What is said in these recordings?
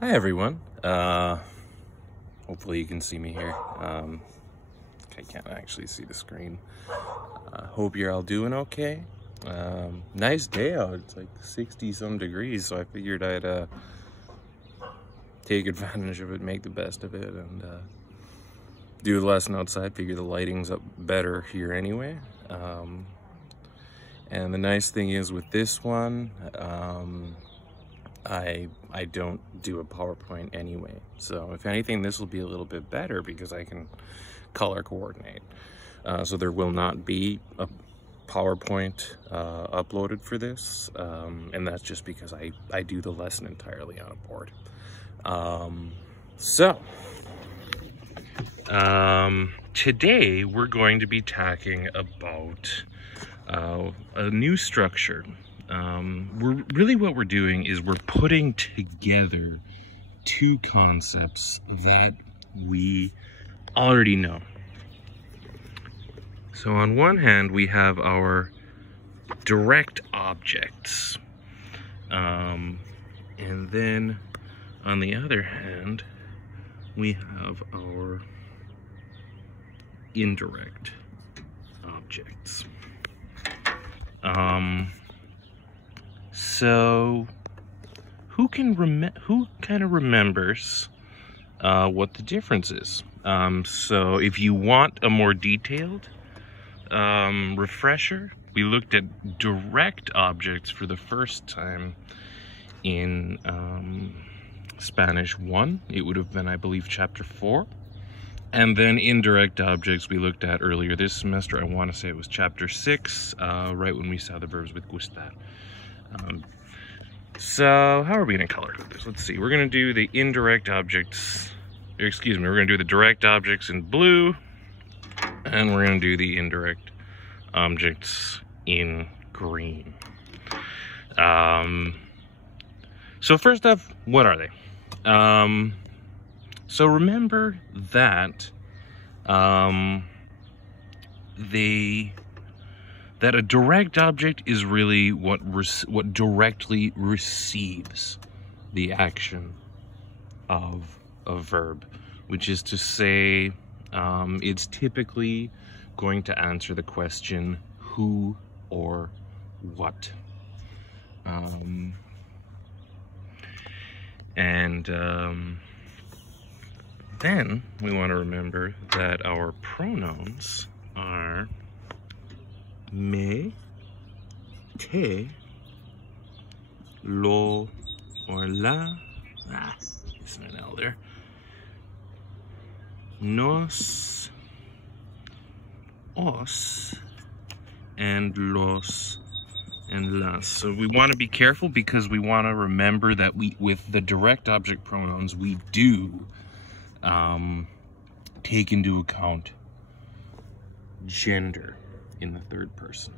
Hi everyone. Hopefully you can see me here. I can't actually see the screen. Hope you're all doing okay. Nice day out. It's like 60 some degrees, so I figured I'd take advantage of it, make the best of it, and do the lesson outside. Figure the lighting's up better here anyway. And the nice thing is with this one, I don't do a PowerPoint anyway. So if anything, this will be a little bit better because I can color coordinate. So there will not be a PowerPoint uploaded for this. And that's just because I do the lesson entirely on a board. Today we're going to be talking about a new structure. What we're doing is we're putting together two concepts that we already know. So on one hand, we have our direct objects. And then on the other hand, we have our indirect objects. So who kind of remembers what the difference is? So if you want a more detailed refresher, we looked at direct objects for the first time in Spanish 1. It would have been, I believe, chapter 4. And then indirect objects we looked at earlier this semester. I want to say it was chapter 6, right when we saw the verbs with gustar. So how are we going to color this? Let's see. We're going to do the indirect objects. We're going to do the direct objects in blue, and we're going to do the indirect objects in green. So first off, what are they? So remember that that a direct object is really what directly receives the action of a verb, which is to say, it's typically going to answer the question who or what. Then we want to remember that our pronouns are me, te, lo, or la. Isn't an L there. Nos, os, and los, and las. So we want to be careful because we want to remember that with the direct object pronouns, we do take into account gender in the third person.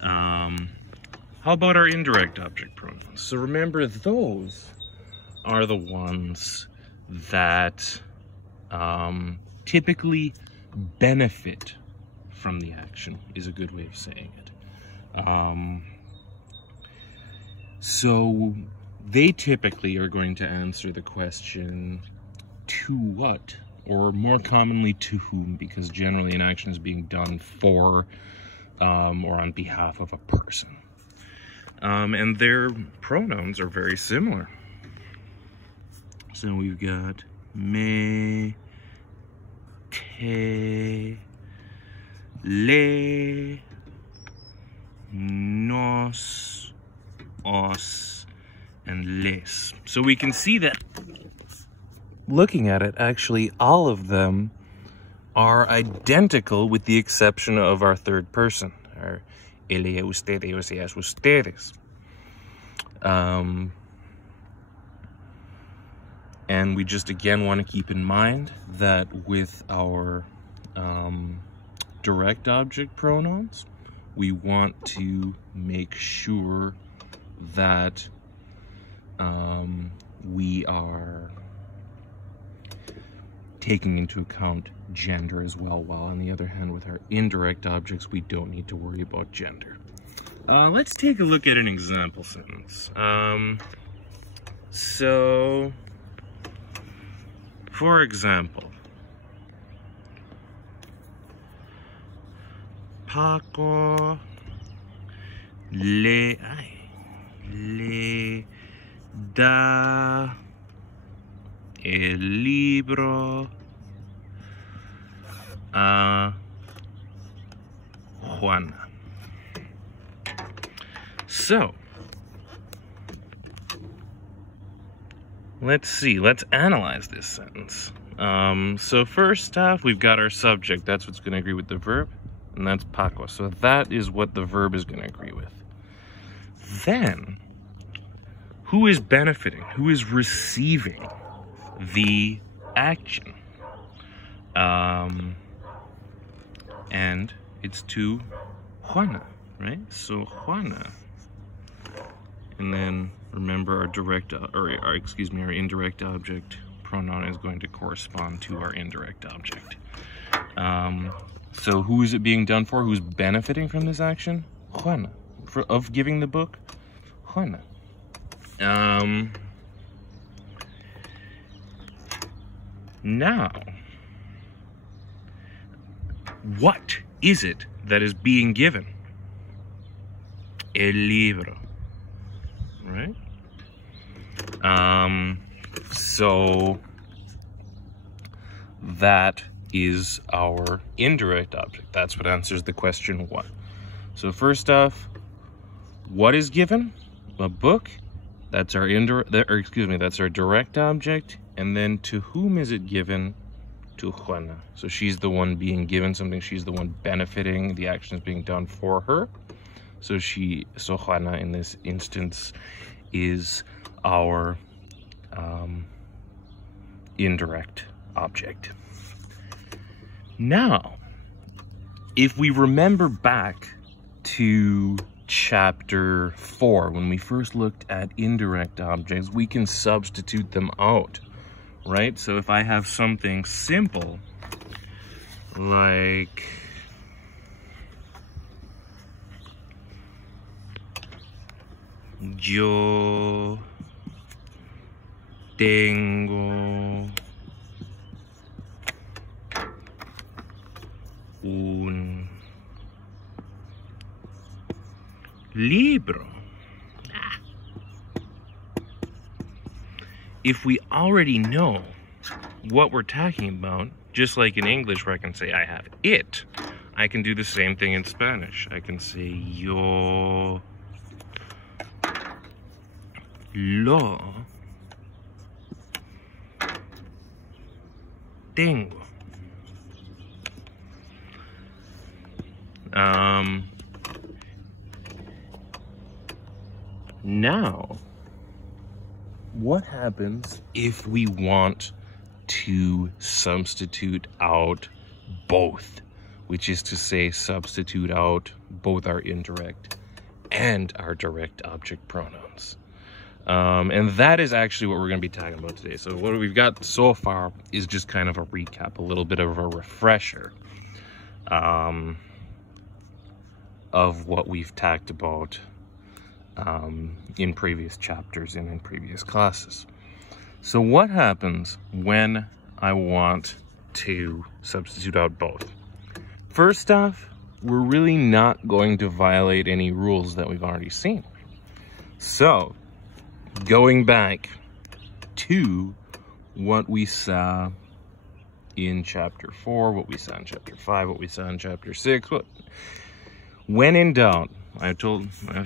How about our indirect object pronouns? So remember, those are the ones that typically benefit from the action, is a good way of saying it. So they typically are going to answer the question to what, or more commonly to whom, because generally an action is being done for or on behalf of a person. And their pronouns are very similar. So we've got me, te, le, nos, os, and les. So we can see that, looking at it, actually all of them are identical with the exception of our third person, our ele, usted, ellos, ellas, ustedes. And we just again want to keep in mind that with our direct object pronouns, we want to make sure that we are taking into account gender as well, while on the other hand, with our indirect objects, we don't need to worry about gender. Let's take a look at an example sentence. So, for example, Paco le da el libro a Juana. So, let's see, let's analyze this sentence. So first off, we've got our subject. That's what's going to agree with the verb, and that's Paco. So that is what the verb is going to agree with. Then, who is benefiting? Who is receiving the action? And it's to Juana, right? So Juana. And then remember our our indirect object pronoun is going to correspond to our indirect object. So who is it being done for? Who's benefiting from this action? Juana. Of giving the book? Juana. Now, what is it that is being given? El libro. Right? So that is our indirect object. That's what answers the question what. So first off, what is given? A book. That's our that's our direct object. And then to whom is it given? To Juana. So she's the one being given something. She's the one benefiting. The action is being done for her. So Juana in this instance is our indirect object. Now, if we remember back to chapter 4, when we first looked at indirect objects, we can substitute them out, right? So if I have something simple like yo tengo un libro. If we already know what we're talking about, just like in English where I can say I have it, I can do the same thing in Spanish. I can say yo lo tengo. Now, what happens if we want to substitute out both, which is to say substitute out both our indirect and our direct object pronouns? And that is actually what we're going to be talking about today. So what we've got so far is just kind of a recap, a little bit of a refresher of what we've talked about in previous chapters and in previous classes. So what happens when I want to substitute out both? First off, we're really not going to violate any rules that we've already seen. So, going back to what we saw in chapter 4, what we saw in chapter 5, what we saw in chapter 6, when in doubt, I've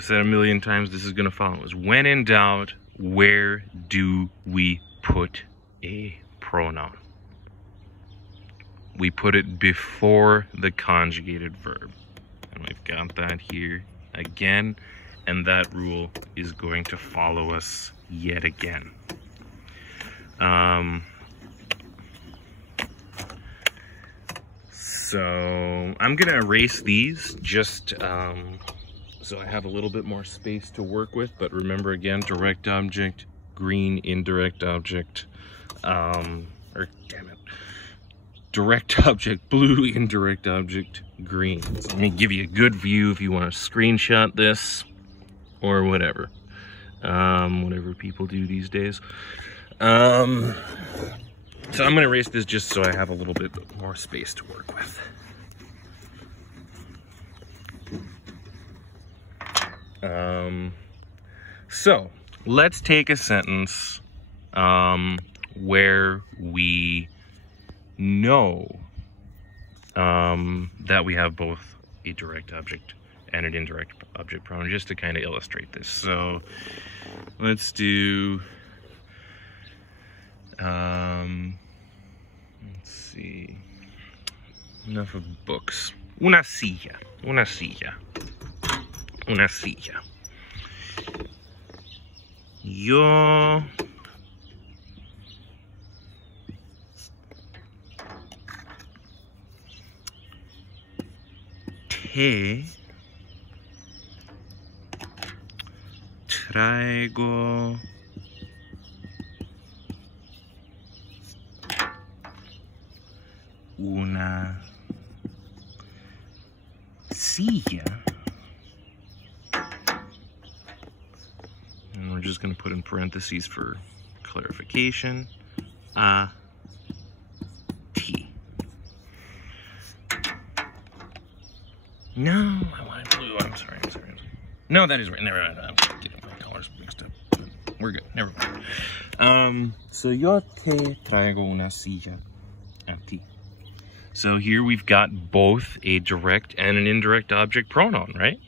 said a million times this is going to follow us. When in doubt, where do we put a pronoun? We put it before the conjugated verb. And we've got that here again. And that rule is going to follow us yet again. So I'm going to erase these just so I have a little bit more space to work with. But remember again, direct object, green, indirect object, direct object, blue, indirect object, green. So let me give you a good view if you want to screenshot this or whatever. whatever people do these days. So I'm gonna erase this just so I have a little bit more space to work with. So let's take a sentence where we know that we have both a direct object and an indirect object pronoun, just to kind of illustrate this. So let's do, let's see, enough of books. Una silla, una silla, una silla. Yo te traigo una silla. And we're just going to put in parentheses for clarification. A T. No, I wanted blue. I'm sorry. No, that is right. Never mind. I'm getting my colors mixed up. We're good. Never mind. So yo te traigo una silla a ti. So here we've got both a direct and an indirect object pronoun, right?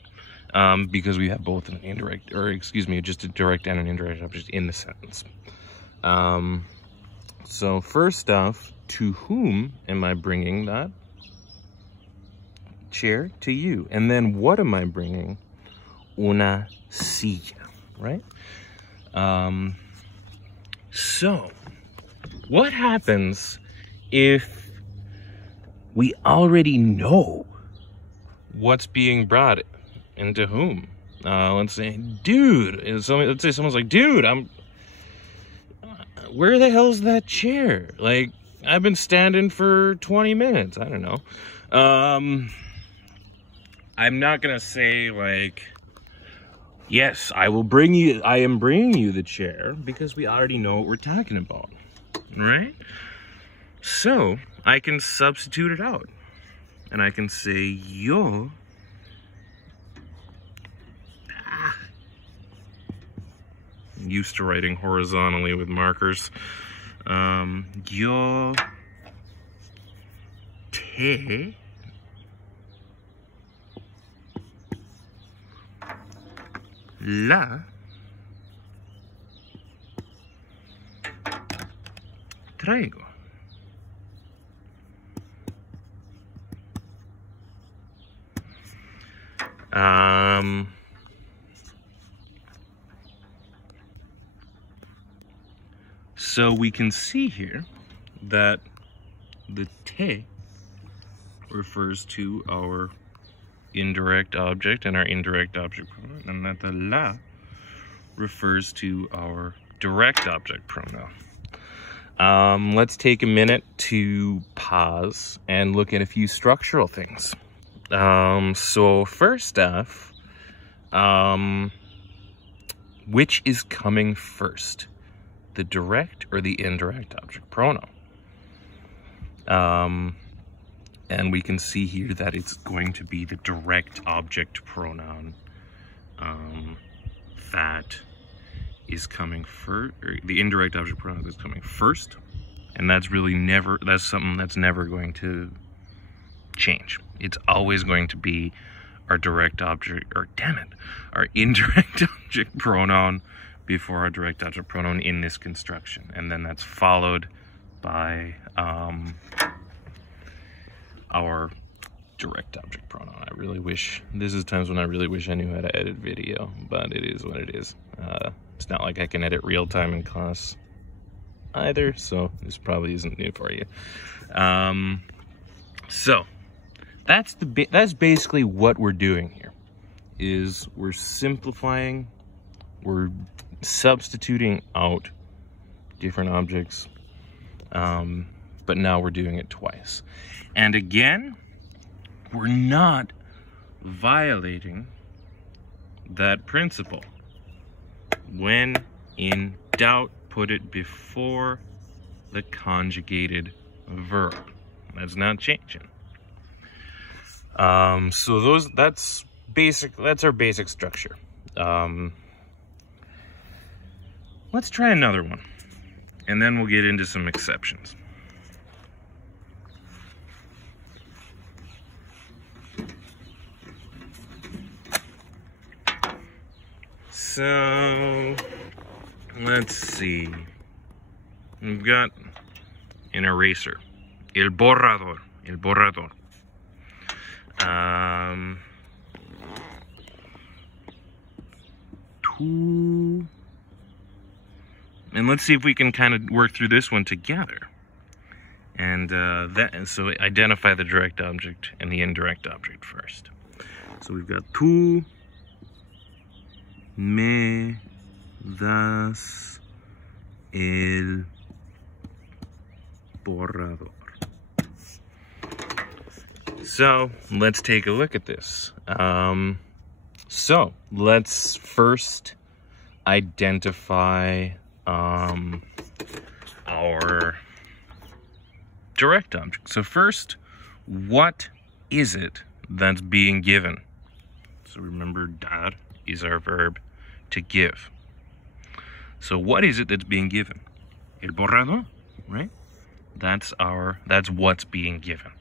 Because we have both an indirect, or excuse me, just a direct and an indirect object in the sentence. So first off, to whom am I bringing that chair? To you. And then what am I bringing? Una silla, right? So what happens if we already know what's being brought and to whom? Let's say, dude. Let's say someone's like, dude, where the hell's that chair? Like, I've been standing for 20 minutes. I don't know. I'm not gonna say like, yes, I am bringing you the chair, because we already know what we're talking about, right? So I can substitute it out, and I can say yo. I'm used to writing horizontally with markers. Yo te la traigo. So we can see here that the te refers to our indirect object and our indirect object pronoun, and that the la refers to our direct object pronoun. Let's take a minute to pause and look at a few structural things. So first off, which is coming first, the direct or the indirect object pronoun? And we can see here that it's going to be the direct object pronoun that is coming first, or the indirect object pronoun is coming first, and that's something that's never going to change. It's always going to be our direct object, or our indirect object pronoun before our direct object pronoun in this construction, and then that's followed by our direct object pronoun. I really wish, this is times when I really wish I knew how to edit video, but it is what it is. It's not like I can edit real time in class either, so this probably isn't new for you. So that's basically what we're doing here, is we're simplifying, we're substituting out different objects, but now we're doing it twice. And again, we're not violating that principle. When in doubt, put it before the conjugated verb. That's not changing. So that's our basic structure. Let's try another one, and then we'll get into some exceptions. So, let's see. We've got an eraser. El borrador. El borrador. Tú. And let's see if we can kind of work through this one together. And so identify the direct object and the indirect object first. So we've got tú me das el borrador. So let's take a look at this. So let's first identify our direct object. So first, what is it that's being given? So remember, dar is our verb to give. So what is it that's being given? El borrador, right? That's what's being given.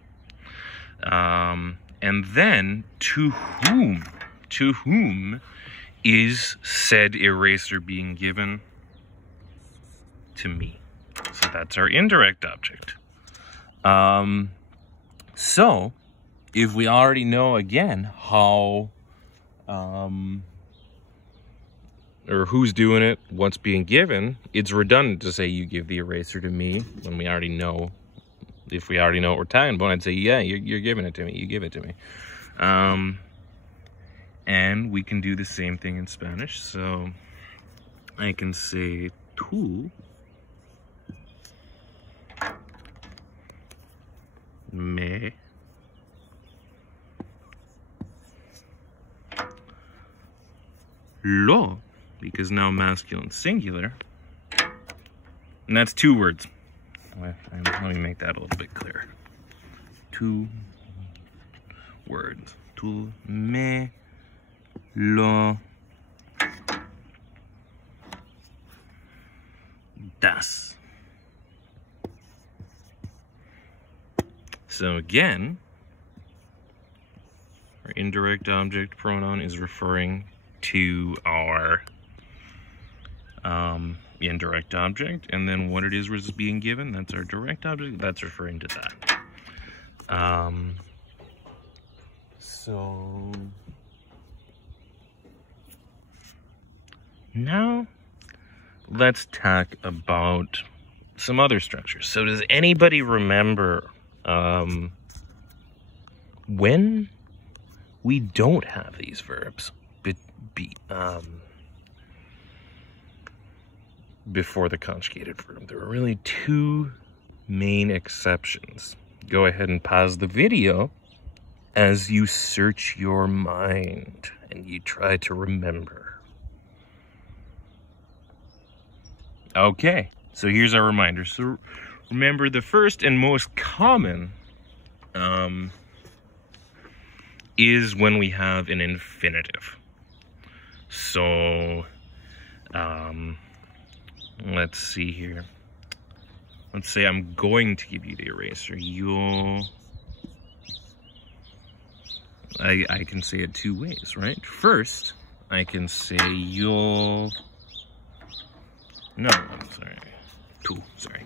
And then to whom? To whom is said eraser being given? To me. So that's our indirect object. So if we already know again how or who's doing it, what's being given, it's redundant to say you give the eraser to me when we already know. If we already know what we're talking about, I'd say, yeah, you're giving it to me. You give it to me. And we can do the same thing in Spanish. So I can say, tú me lo, because now masculine singular, and that's two words. Let me make that a little bit clearer. Two words. Tú me lo das. So again, our indirect object pronoun is referring to our indirect object, and then what it is was being given, that's our direct object, that's referring to that. So now let's talk about some other structures. So does anybody remember when we don't have these verbs before the conjugated verb? There are really two main exceptions. Go ahead and pause the video as you search your mind and you try to remember. Okay, so here's our reminder. So remember, the first and most common is when we have an infinitive. So let's see here. Let's say I'm going to give you the eraser. I can say it two ways, right? First, I can say you'll... No, I'm sorry. Tú, sorry.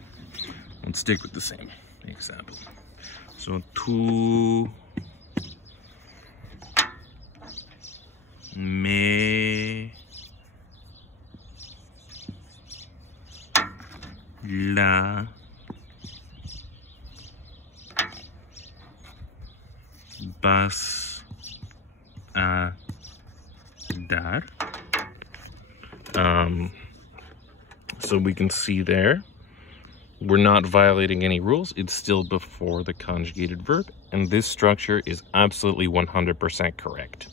Let's stick with the same example. So, tú me la vas a dar. So we can see there, we're not violating any rules. It's still before the conjugated verb, and this structure is absolutely 100% correct.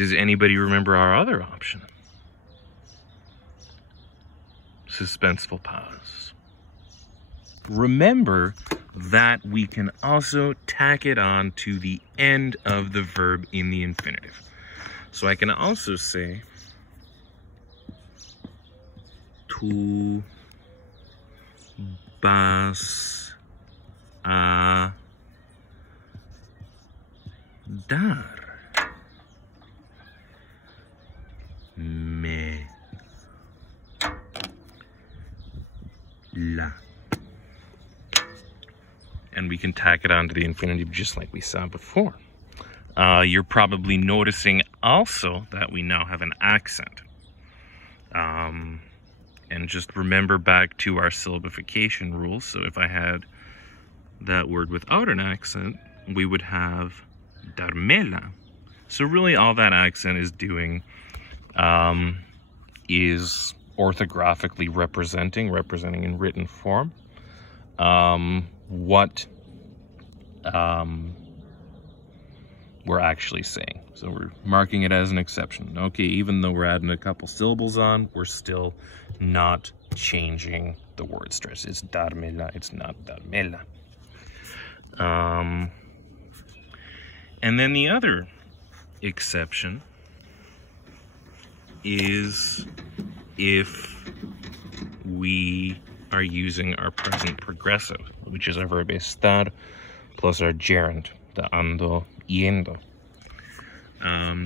Does anybody remember our other option? Suspenseful pause. Remember that we can also tack it on to the end of the verb in the infinitive. So I can also say, tú vas a dar me la. And we can tack it on to the infinitive just like we saw before. You're probably noticing also that we now have an accent. And just remember back to our syllabification rules. So if I had that word without an accent, we would have darmela. So really all that accent is doing is orthographically representing in written form, what we're actually saying. So we're marking it as an exception. Okay, even though we're adding a couple syllables on, we're still not changing the word stress. It's darmela, it's not darmela. And then the other exception is if we are using our present progressive, which is our verb estar plus our gerund, the ando, yendo.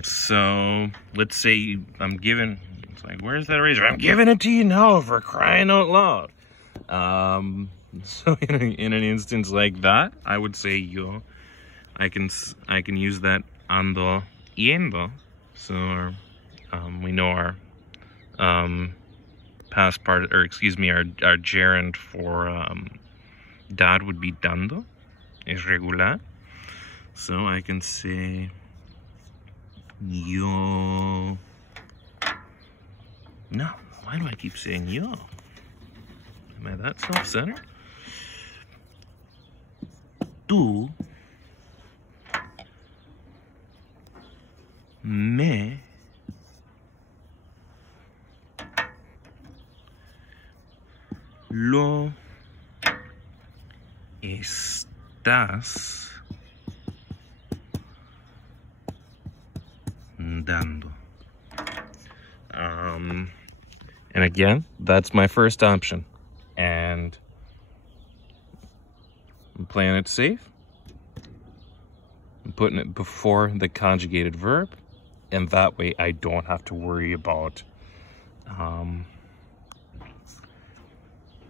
So let's say I'm given, it's like, where's that eraser? I'm giving it to you now, for crying out loud. So in an instance like that, I would say yo. I can use that ando, yendo. So we know our past part, or excuse me, our gerund for dar would be dando, es regular. So I can say yo. No, why do I keep saying yo? Am I that self-centered? Tú me lo estás dando. And again, that's my first option. And I'm playing it safe. I'm putting it before the conjugated verb. And that way I don't have to worry about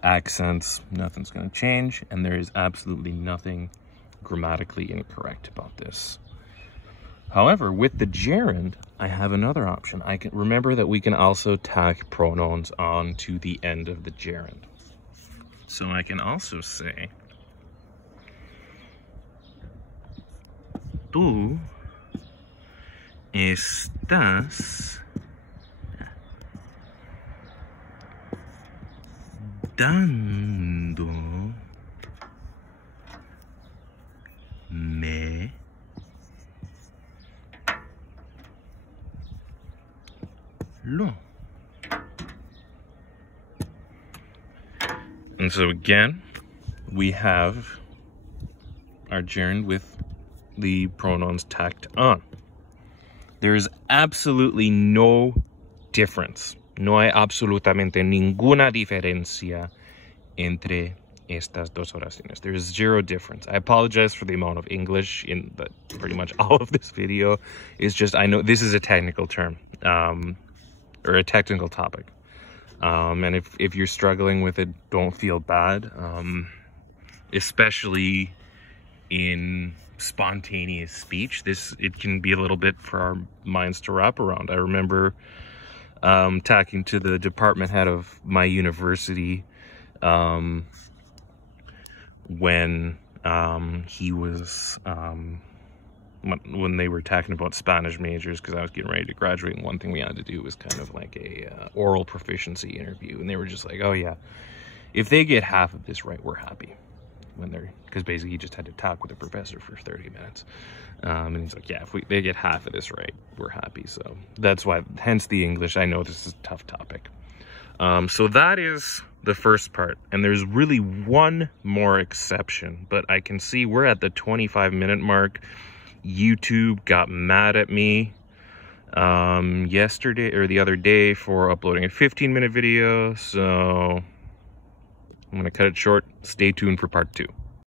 accents. Nothing's going to change. And there is absolutely nothing grammatically incorrect about this. However, with the gerund, I have another option. I can remember that we can also tack pronouns on to the end of the gerund. So I can also say, tú estás dando me lo. And so again, we have our gerund with the pronouns tacked on. There is absolutely no difference. No hay absolutamente ninguna diferencia entre estas dos oraciones. There is zero difference. I apologize for the amount of English in pretty much all of this video. It's just, I know this is a technical term, or a technical topic. And if you're struggling with it, don't feel bad. Especially in spontaneous speech, it can be a little bit for our minds to wrap around. I remember talking to the department head of my university when he was when they were talking about Spanish majors, because I was getting ready to graduate, and one thing we had to do was kind of like a oral proficiency interview, and they were just like, oh yeah, if they get half of this right, we're happy. when they're, because basically he just had to talk with the professor for 30 minutes. And he's like, yeah, if they get half of this right, we're happy. So that's why, hence the English. I know this is a tough topic. So that is the first part. And there's really one more exception, but I can see we're at the 25-minute mark. YouTube got mad at me yesterday or the other day for uploading a 15-minute video. So I'm going to cut it short. Stay tuned for part 2.